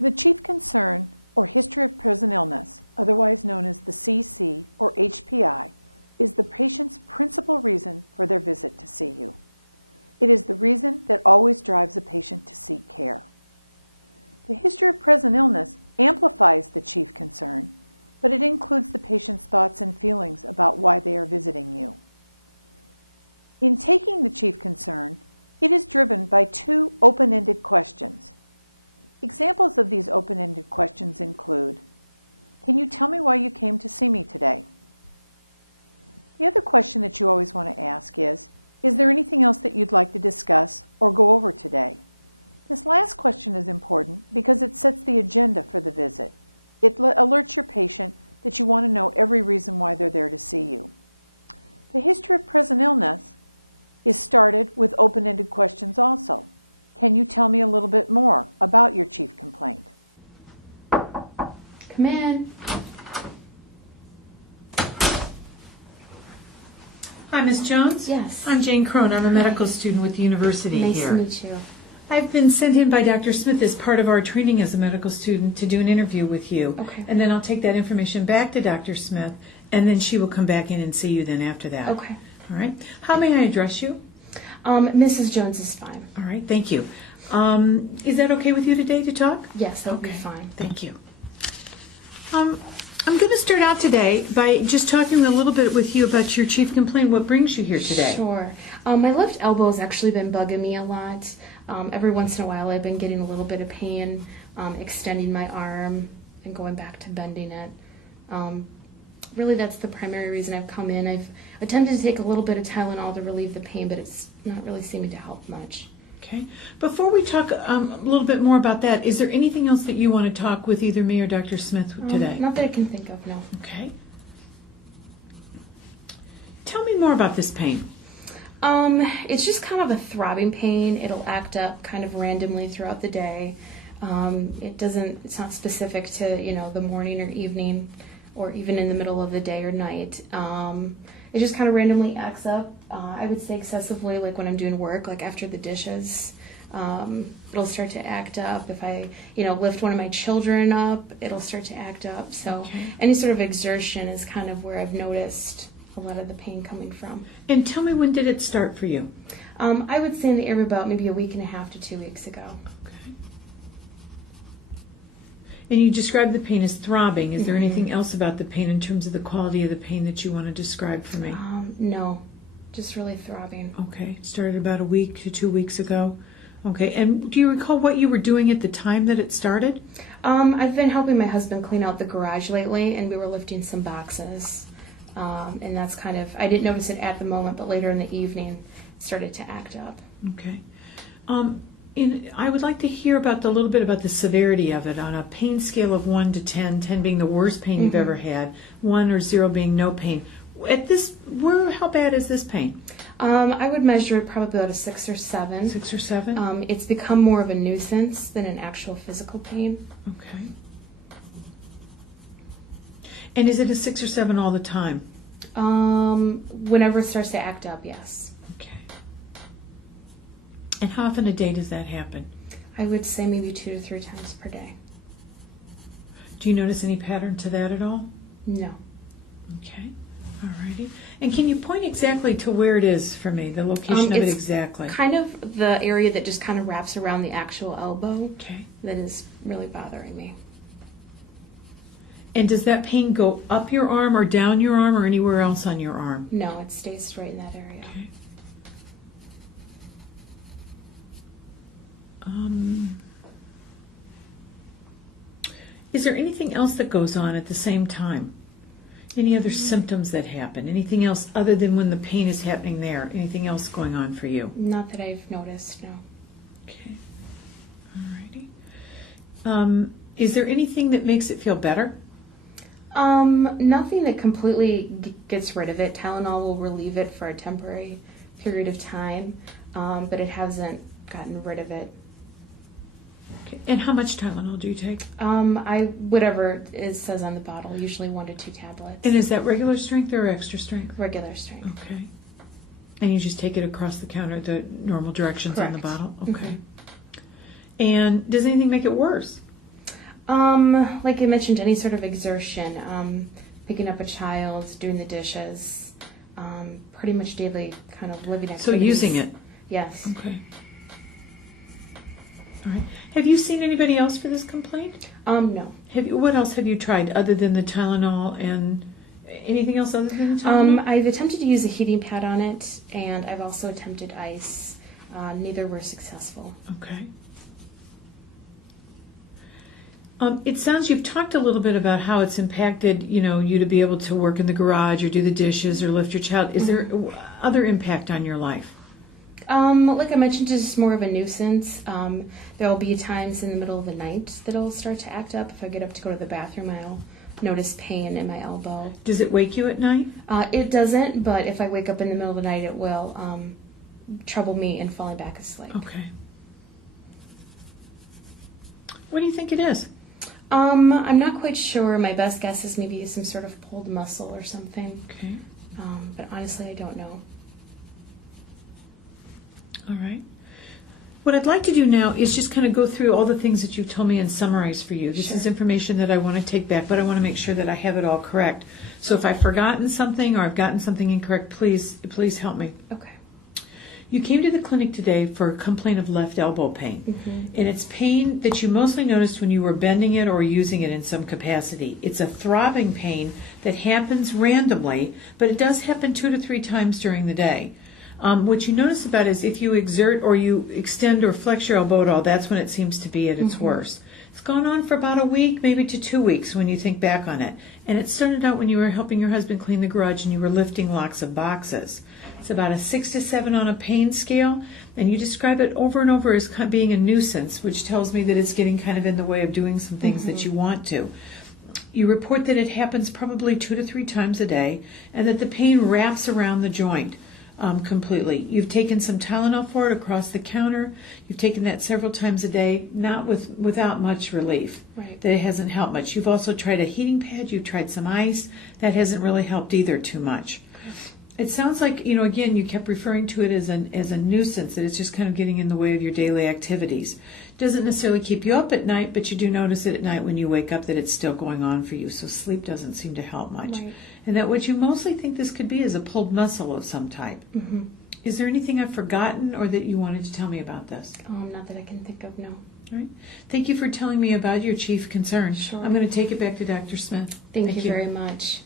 The chief concern or history of present illness, otherwise known as the CC or HPI, is the patient's principal reason for their visit to see you. It is the reason that always drives a patient to seek care. The history of present illness amplifies the chief concern, but it includes the patient's thoughts and feelings about why they are visiting you. In taking the chief concern, it is driven by two open-ended questions. Examples of these open-ended questions include, can you tell me why you came to see me today? The other question that you always want to ask is there anything else that you'd like to discuss or go over today? This last question is important because it sets the agenda for the visit. It alerts your patient that you want to know every reason why they're there to see you. The history of present illness is started with open-ended questions also. Can you tell me a little bit more about your chief complaint? Come in. Hi, Ms. Jones? Yes. I'm Jane Crone. I'm a medical student with the university here. Nice to meet you. I've been sent in by Dr. Smith as part of our training as a medical student to do an interview with you. Okay. And then I'll take that information back to Dr. Smith, and then she will come back in and see you then after that. Okay. All right. How may I address you? Mrs. Jones is fine. All right. Thank you. Is that okay with you today to talk? Yes, that'll be fine. Thank you. I'm going to start out today by just talking a little bit with you about your chief complaint. What brings you here today? Sure. My left elbow has actually been bugging me a lot. Every once in a while I've been getting a little bit of pain, extending my arm and going back to bending it. Really that's the primary reason I've come in. I've attempted to take a little bit of Tylenol to relieve the pain, but it's not really seeming to help much. Okay. Before we talk a little bit more about that, is there anything else that you want to talk with either me or Dr. Smith today? Not that I can think of, no. Okay. Tell me more about this pain. It's just kind of a throbbing pain. It'll act up kind of randomly throughout the day. It's not specific to, the morning or evening or even in the middle of the day or night. It just kind of randomly acts up. I would say excessively, like when I'm doing work, like after the dishes. It'll start to act up. If I, lift one of my children up, it'll start to act up. So any sort of exertion is kind of where I've noticed a lot of the pain coming from. And tell me, when did it start for you? I would say in the area about maybe a week and a half to 2 weeks ago. Okay. And you described the pain as throbbing. Is there anything else about the pain in terms of the quality of the pain that you want to describe for me? No, just really throbbing. Okay. It started about a week to 2 weeks ago. Okay. And do you recall what you were doing at the time that it started? I've been helping my husband clean out the garage lately, and we were lifting some boxes. And that's kind of, I didn't notice it at the moment, but later in the evening it started to act up. Okay. I would like to hear about a little bit about the severity of it on a pain scale of 1 to 10, 10 being the worst pain you've ever had, 1 or 0 being no pain. How bad is this pain? I would measure it probably about a 6 or 7. 6 or 7? It's become more of a nuisance than an actual physical pain. Okay. And is it a 6 or 7 all the time? Whenever it starts to act up, yes. Okay. And how often a day does that happen? I would say maybe 2 to 3 times per day. Do you notice any pattern to that at all? No. Okay. All righty. And can you point exactly to where it is for me, the location of it exactly? Kind of the area that just kind of wraps around the actual elbow. Okay. That is really bothering me. And does that pain go up your arm or down your arm or anywhere else on your arm? No, it stays straight in that area. Okay. Is there anything else that goes on at the same time? Any other symptoms that happen? Anything else other than when the pain is happening there? Anything else going on for you? Not that I've noticed, no. Okay. All righty. Is there anything that makes it feel better? Nothing that completely gets rid of it. Tylenol will relieve it for a temporary period of time, but it hasn't gotten rid of it. Okay. And how much Tylenol do you take? Whatever it says on the bottle, usually 1 to 2 tablets. And is that regular strength or extra strength? Regular strength. Okay. And you just take it across the counter, the normal directions on the Correct. bottle? Okay. And does anything make it worse? Like I mentioned, any sort of exertion, picking up a child, doing the dishes, pretty much daily kind of living activities. So using it? Yes. Okay. All right. Have you seen anybody else for this complaint? No. What else have you tried other than the Tylenol, and anything else other than the Tylenol? I've attempted to use a heating pad on it, and I've also attempted ice. Neither were successful. Okay. It sounds you've talked a little bit about how it's impacted, you to be able to work in the garage or do the dishes or lift your child. Is there other impact on your life? Like I mentioned, it's just more of a nuisance. There'll be times in the middle of the night that it'll start to act up. If I get up to go to the bathroom, I'll notice pain in my elbow. Does it wake you at night? It doesn't, but if I wake up in the middle of the night, it will trouble me in falling back asleep. Okay. What do you think it is? I'm not quite sure. My best guess is maybe some sort of pulled muscle or something. Okay. But honestly, I don't know. All right. What I'd like to do now is just kind of go through all the things that you've told me and summarize for you. This is information that I want to take back, but I want to make sure that I have it all correct. So if I've forgotten something or I've gotten something incorrect, please help me. Okay. You came to the clinic today for a complaint of left elbow pain. Mm-hmm. And it's pain that you mostly noticed when you were bending it or using it in some capacity. It's a throbbing pain that happens randomly, but it does happen 2 to 3 times during the day. What you notice about it is if you exert or you extend or flex your elbow at all, that's when it seems to be at its worst. It's gone on for about a week, maybe to 2 weeks when you think back on it. And it started out when you were helping your husband clean the garage and you were lifting lots of boxes. It's about a 6 to 7 on a pain scale, and you describe it over and over as being a nuisance, which tells me that it's getting kind of in the way of doing some things that you want to. You report that it happens probably 2 to 3 times a day, and that the pain wraps around the joint. Completely. You've taken some Tylenol for it across the counter. You've taken that several times a day, not without much relief. Right. That it hasn't helped much. You've also tried a heating pad. You've tried some ice. That hasn't really helped either too much. It sounds like, again, you kept referring to it as a nuisance, that it's just kind of getting in the way of your daily activities. It doesn't necessarily keep you up at night, but you do notice it at night when you wake up that it's still going on for you. So sleep doesn't seem to help much. Right. And that what you mostly think this could be is a pulled muscle of some type. Mm-hmm. Is there anything I've forgotten or that you wanted to tell me about this? Not that I can think of, no. All right. Thank you for telling me about your chief concern. Sure. I'm going to take it back to Dr. Smith. Thank you very much.